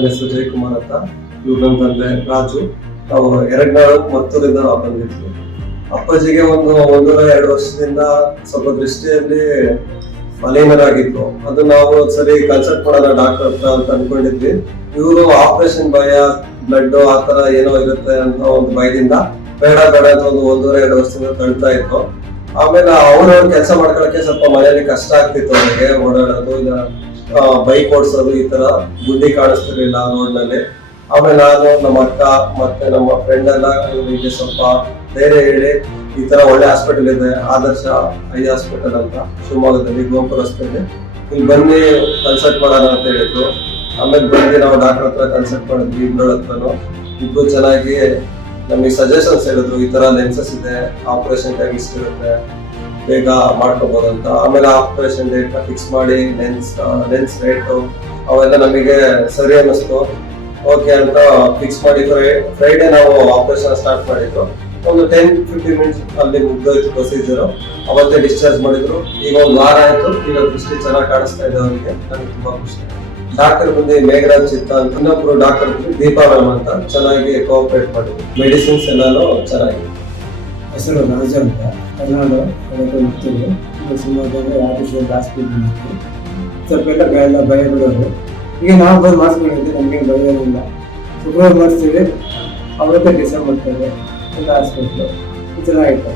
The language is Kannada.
ನನ್ನ ಹೆಸರು ಜಯಕುಮಾರ್ ಅಂತ. ಇವ್ರು ನಮ್ಮ ತಂದೆ ರಾಜು. ನಾವು ಎರಡ್ನಾಳು ಮತ್ತೂರಿಂದ ಬಂದಿದ್ವಿ. ಅಪ್ಪಾಜಿಗೆ ಒಂದು 1-2 ವರ್ಷದಿಂದ ಸ್ವಲ್ಪ ದೃಷ್ಟಿಯಲ್ಲಿ ಮಲಿನರಾಗಿತ್ತು. ಅದು ನಾವು ಸರಿ ಕನ್ಸಲ್ಟ್ ಮಾಡೋಣ ಡಾಕ್ಟರ್ ಹತ್ರ ಅಂತ ಅನ್ಕೊಂಡಿದ್ವಿ. ಇವರು ಆಪರೇಷನ್ ಭಯ, ಬ್ಲಡ್ ಆತರ ಏನೋ ಇರುತ್ತೆ ಅಂತ ಒಂದು ಭಯದಿಂದ ಬೇಡ ಅಂತ ಒಂದು 1-2 ವರ್ಷದಿಂದ ತಳ್ತಾ ಇತ್ತು. ಆಮೇಲೆ ಅವ್ರವ್ರ ಕೆಲಸ ಮಾಡ್ಕೊಳಕ್ಕೆ ಸ್ವಲ್ಪ ಮನೆಯಲ್ಲಿ ಕಷ್ಟ ಆಗ್ತಿತ್ತು. ಅವ್ರಿಗೆ ಓಡಾಡೋದು, ಇಲ್ಲ ಬೈಕ್ ಓಡಿಸೋದು, ಈ ತರ ಗುಡ್ಡಿ ಕಾಣಿಸ್ತಿರ್ಲಿಲ್ಲ ರೋಡ್ ನಲ್ಲಿ. ಆಮೇಲೆ ನಾನು, ನಮ್ಮ ಅಕ್ಕ ಮತ್ತೆ ನಮ್ಮ ಫ್ರೆಂಡ್ ಎಲ್ಲ ಇವರಿಗೆ ಸ್ವಲ್ಪ ಧೈರ್ಯ ಹೇಳಿ, ಈ ತರ ಒಳ್ಳೆ ಹಾಸ್ಪಿಟಲ್ ಇದೆ, ಆದರ್ಶ ಐ ಹಾಸ್ಪಿಟಲ್ ಅಂತ ಶಿವಮೊಗ್ಗದಲ್ಲಿ ಗೋಪುರ ರಸ್ತೆಯಲ್ಲಿ, ಇಲ್ಲಿ ಬನ್ನಿ ಕನ್ಸಲ್ಟ್ ಮಾಡೋಣ ಅಂತ ಹೇಳಿದ್ರು. ಆಮೇಲೆ ಬಂದು ನಾವು ಡಾಕ್ಟರ್ ಹತ್ರ ಕನ್ಸಲ್ಟ್ ಮಾಡಿದ್ವಿ. ಇಬ್ರು ಚೆನ್ನಾಗಿ ನಮಗೆ ಸಜೆಷನ್ಸ್ ಹೇಳಿದ್ರು, ಈ ತರ ಲೆನ್ಸಸ್ ಇದೆ, ಆಪರೇಷನ್ ಟೈಮ್ ಇಷ್ಟಿರುತ್ತೆ, ಬೇಗ ಮಾಡ್ಕೋಬಹುದು ಅಂತ. ಆಮೇಲೆ ಆಪರೇಷನ್ ಡೇಟ್ ಫಿಕ್ಸ್ ಮಾಡಿ ಲೆನ್ಸ್ ರೇಟು ಅವೆಲ್ಲ ನಮಗೆ ಸರಿ ಅನ್ನಿಸ್ತು. ಓಕೆ ಅಂತ ಫಿಕ್ಸ್ ಮಾಡಿ ಫ್ರೈಡೇ ನಾವು ಆಪರೇಷನ್ ಸ್ಟಾರ್ಟ್ ಮಾಡಿದ್ರು. ಒಂದು 10-15 ಮಿನಿಟ್ಸ್ ಅಲ್ಲಿ ಮುಗ್ದೋಯ್ತು ಪ್ರೊಸೀಜರ್. ಅವತ್ತೇ ಡಿಸ್ಚಾರ್ಜ್ ಮಾಡಿದ್ರು. ಈಗ 1 ವಾರ ಆಯ್ತು. ಈಗ ದೃಷ್ಟಿ ಚೆನ್ನಾಗಿ ಕಾಣಿಸ್ತಾ ಇದೆ ಅವರಿಗೆ. ನನಗೆ ತುಂಬಾ ಖುಷಿ. ಡಾಕ್ಟರ್ ಬಂದು ಮೇಘರಾಜ್ ಚಿತ್ತ ಅಂತ, ಇನ್ನೊಬ್ರು ಡಾಕ್ಟರ್ ದೀಪಾ ಮ್ಯಾಮ್ ಅಂತ ಚೆನ್ನಾಗಿ ಕೋಆಪರೇಟ್ ಮಾಡಿದ್ರು. ಮೆಡಿಸಿನ್ಸ್ ಎಲ್ಲಾನು ಚೆನ್ನಾಗಿದೆ. ಹೆಸರು ರಾಜ ಅಂತ, ಕರ್ನಾಟಕ ಶಿವಮೊಗ್ಗದಲ್ಲಿ ಆಫೀಸಲ್ಲಿ ಹಾಸ್ಪಿಟಲ್ ಇತ್ತು. ಸ್ವಲ್ಪ ಎಲ್ಲ ಭಯ ಬಿಡೋರು. ಈಗ ನಾವು ಬಂದು ಮಾಡಿಸ್ಕೊಂಡಿದ್ದೆ, ನಮಗೆ ಭಯ ಇಲ್ಲ. ಶುಕ್ರವಾರ ಮಾಡಿಸ್ತೀವಿ, ಅವತ್ತೇ ಡಿಸೈಡ್ ಮಾಡ್ತೇವೆ ಎಲ್ಲ ಹಾಸ್ಪಿಟ್ಲು ಚೆನ್ನಾಗಿತ್ತು.